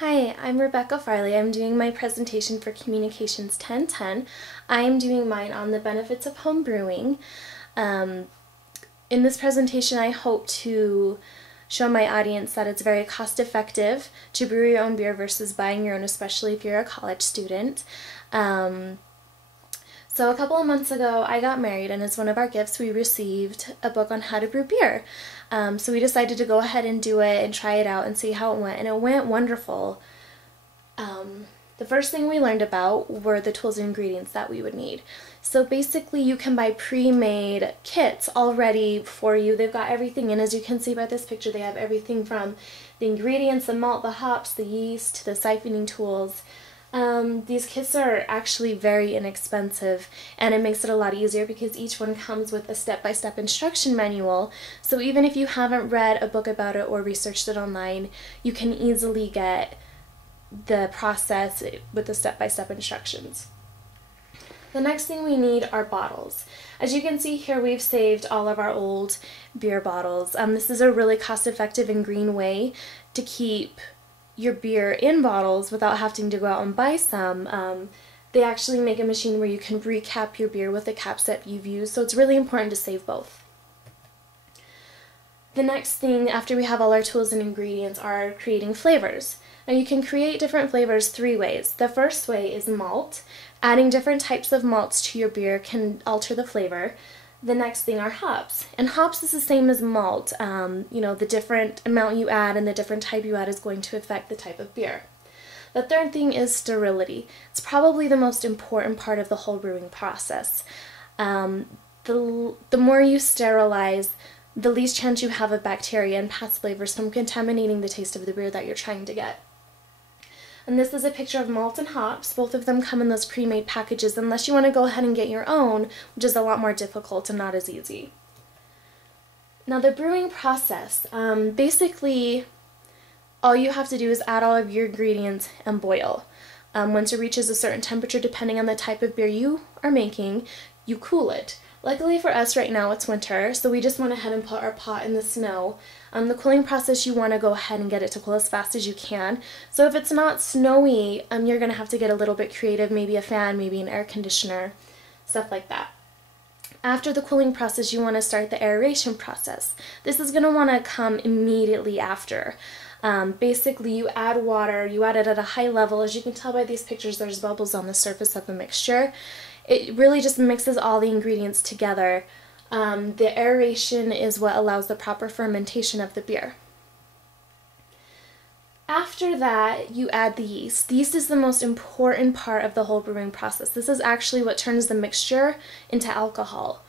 Hi, I'm Rebecca Farley. I'm doing my presentation for Communications 1010. I am doing mine on the benefits of home brewing. In this presentation, I hope to show my audience that it's very cost effective to brew your own beer versus buying your own, especially if you're a college student. So a couple of months ago, I got married, and as one of our gifts, we received a book on how to brew beer. So we decided to go ahead and do it and try it out and see how it went, and it went wonderful. The first thing we learned about were the tools and ingredients that we would need. So basically, you can buy pre-made kits already for you. They've got everything in. As you can see by this picture, they have everything from the ingredients, the malt, the hops, the yeast, the siphoning tools. These kits are actually very inexpensive, and it makes it a lot easier because each one comes with a step-by-step instruction manual. So even if you haven't read a book about it or researched it online, you can easily get the process with the step-by-step instructions. The next thing we need are bottles. As you can see here, we've saved all of our old beer bottles. This is a really cost-effective and green way to keep your beer in bottles without having to go out and buy some. They actually make a machine where you can recap your beer with the caps that you've used, so it's really important to save both. The next thing, after we have all our tools and ingredients, are creating flavors. Now you can create different flavors three ways. The first way is malt. Adding different types of malts to your beer can alter the flavor. The next thing are hops, and hops is the same as malt. The different amount you add and the different type you add is going to affect the type of beer. The third thing is sterility. It's probably the most important part of the whole brewing process. The more you sterilize, the least chance you have of bacteria and past flavors from contaminating the taste of the beer that you're trying to get. And this is a picture of malt and hops. Both of them come in those pre-made packages unless you want to go ahead and get your own, which is a lot more difficult and not as easy. Now the brewing process, basically all you have to do is add all of your ingredients and boil. Once it reaches a certain temperature, depending on the type of beer you are making, you cool it. Luckily for us right now it's winter, so we just went ahead and put our pot in the snow. The cooling process, you want to go ahead and get it to cool as fast as you can. So if it's not snowy, you're going to have to get a little bit creative, maybe a fan, maybe an air conditioner, stuff like that. After the cooling process, you want to start the aeration process. This is going to want to come immediately after. Basically, you add water, you add it at a high level. As you can tell by these pictures, there's bubbles on the surface of the mixture. It really just mixes all the ingredients together. The aeration is what allows the proper fermentation of the beer. After that, you add the yeast. The yeast is the most important part of the whole brewing process. This is actually what turns the mixture into alcohol.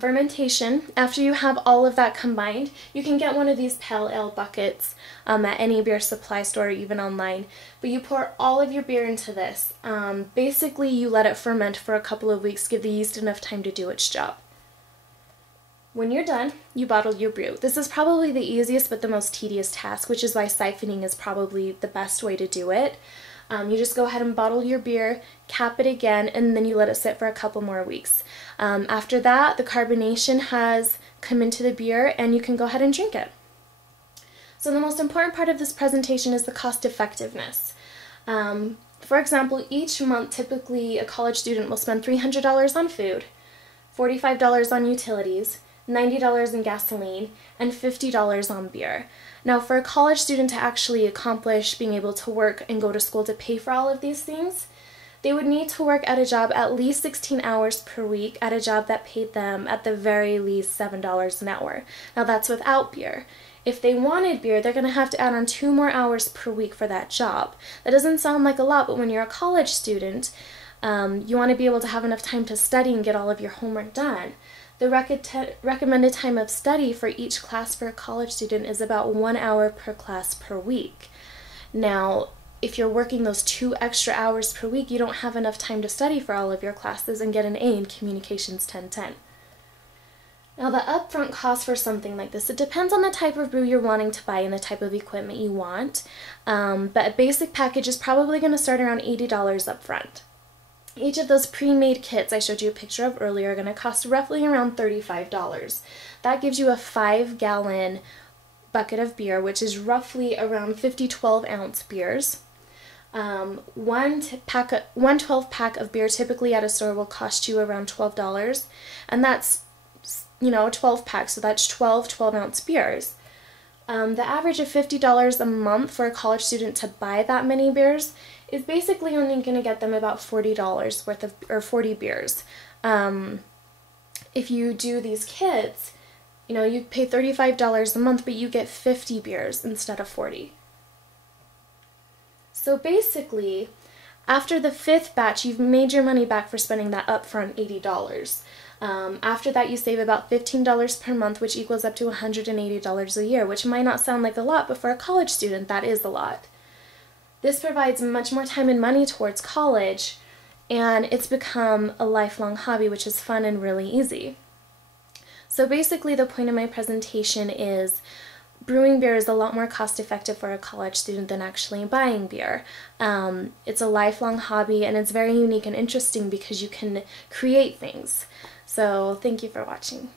Fermentation, after you have all of that combined, you can get one of these pale ale buckets at any beer supply store or even online, but you pour all of your beer into this. Basically, you let it ferment for a couple of weeks, give the yeast enough time to do its job. When you're done, you bottle your brew. This is probably the easiest but the most tedious task, which is why siphoning is probably the best way to do it. You just go ahead and bottle your beer, cap it again, and then you let it sit for a couple more weeks. After that, the carbonation has come into the beer and you can go ahead and drink it. So the most important part of this presentation is the cost effectiveness. For example, each month typically a college student will spend $300 on food, $45 on utilities, $90 in gasoline, and $50 on beer. Now for a college student to actually accomplish being able to work and go to school to pay for all of these things, they would need to work at a job at least 16 hours per week at a job that paid them at the very least $7 an hour. Now that's without beer. If they wanted beer, they're going to have to add on 2 more hours per week for that job. That doesn't sound like a lot, but when you're a college student, you want to be able to have enough time to study and get all of your homework done. The recommended time of study for each class for a college student is about 1 hour per class per week. Now, if you're working those 2 extra hours per week, you don't have enough time to study for all of your classes and get an A in Communications 1010. Now, the upfront cost for something like this, it depends on the type of brew you're wanting to buy and the type of equipment you want, but a basic package is probably going to start around $80 up front. Each of those pre-made kits I showed you a picture of earlier are going to cost roughly around $35. That gives you a 5-gallon bucket of beer, which is roughly around 50 12-ounce beers. One 12-pack of beer typically at a store will cost you around $12, and that's, you know, a 12-pack, so that's 12 12-ounce beers. The average of $50 a month for a college student to buy that many beers is basically only going to get them about $40 worth of, or 40 beers. If you do these kits, you know, you pay $35 a month, but you get 50 beers instead of 40. So basically, after the 5th batch, you've made your money back for spending that upfront $80. After that, you save about $15 per month, which equals up to $180 a year, which might not sound like a lot, but for a college student, that is a lot. This provides much more time and money towards college, and it's become a lifelong hobby, which is fun and really easy. So basically, the point of my presentation is brewing beer is a lot more cost-effective for a college student than actually buying beer. It's a lifelong hobby, and it's very unique and interesting because you can create things. So thank you for watching.